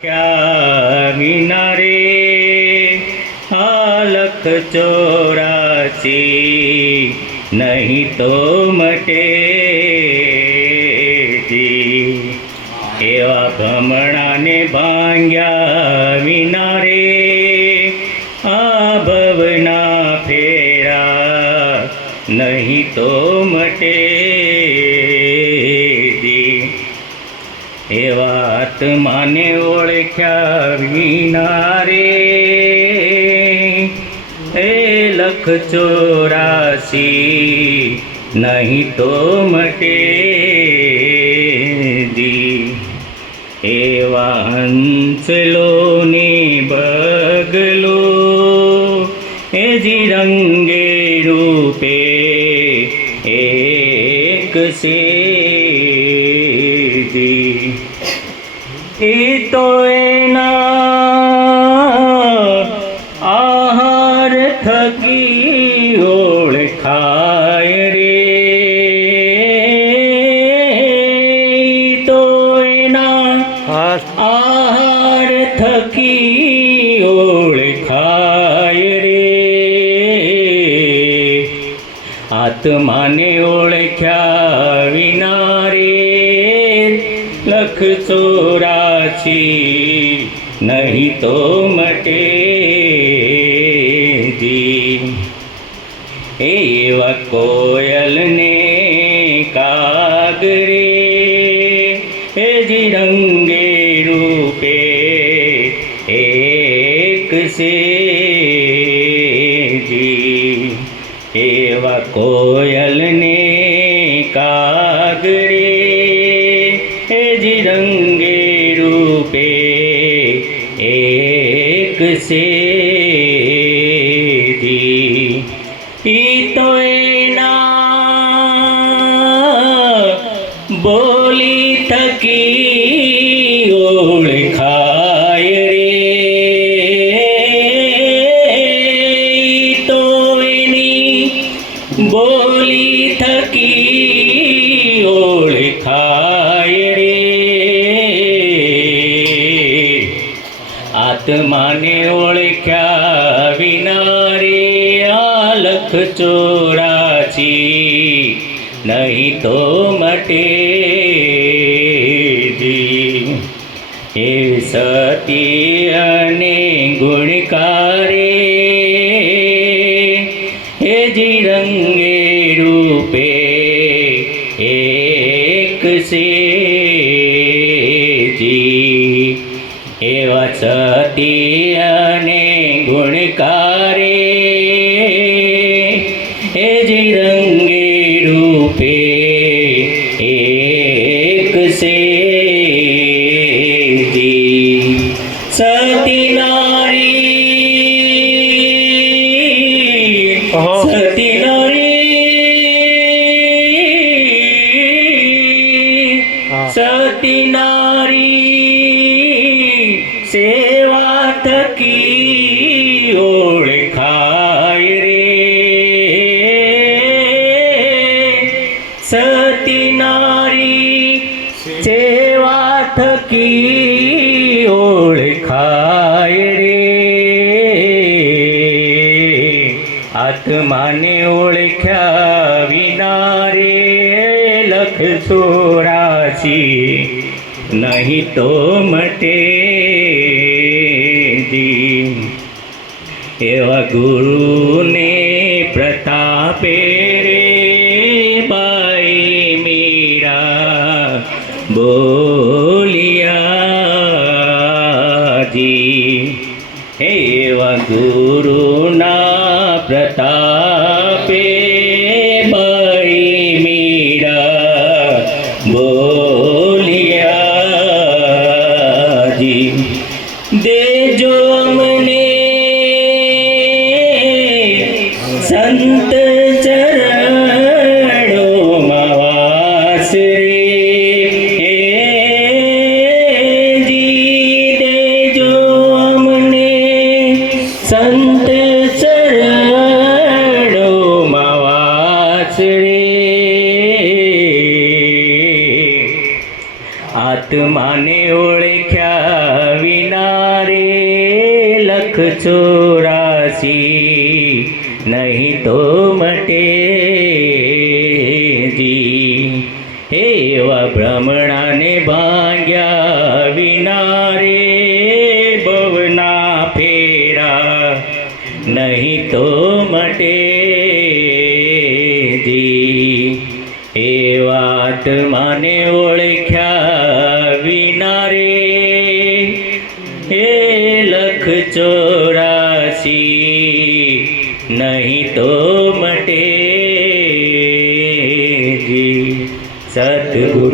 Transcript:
ક્યાં વિના રે હાલખ ચોરાચી નહીં તો મટે એવા ભમણાને ભાંગ્યા વિનારે આ ભવના ફેરા નહીં તો મટે એવા માને ઓળખ્યા વિના રે. એ લખ ચોરાસી નહીં તો મટે દી. એવા હંસલો બગલો, એ જી રંગે રૂપે એક દી એ તો એના આહાર થકી ઓળખાય રે. તો એના આહાર થકી ઓળખાય રે. આત્માને ઓળખ્યા વિના રે. લખ ચોરાછી નહીં તો મટે એવા કોયલને કાગરે એ જી રંગે રૂપે એક સે એવા કોયલને કાગરે રૂપે એક સે જી ઈ તો એના બોલી થકી ઓળખાય રે ઈ તો એની આત્માને ઓળખ્યા વિના રે આ લખ ચોરાસી નહીં તો મટે હે સતી સતી અને ગુણકારે એ જી રંગે રૂપે એક સે સતી નારી સતી નારી સતી નારી. ઓળખાય રે આત્માને ઓળખ્યા વિના રે લખ સોરાશી નહીં તો મટે એવા ગુરુને ગુરુના પ્રતાપે બાઈ મીરા બોલિયા આત્માને ઓળખ્યા વિના લખ ચોરાસી. નહીં તો મટે જી. એવા ભ્રમણાને ભાંગ્યા વિના રે ભવના ફેરા. નહીં તો મટે જી. એ વાત માને ઓળખ્યા પાછી નહીં તો મટે સદગુરુ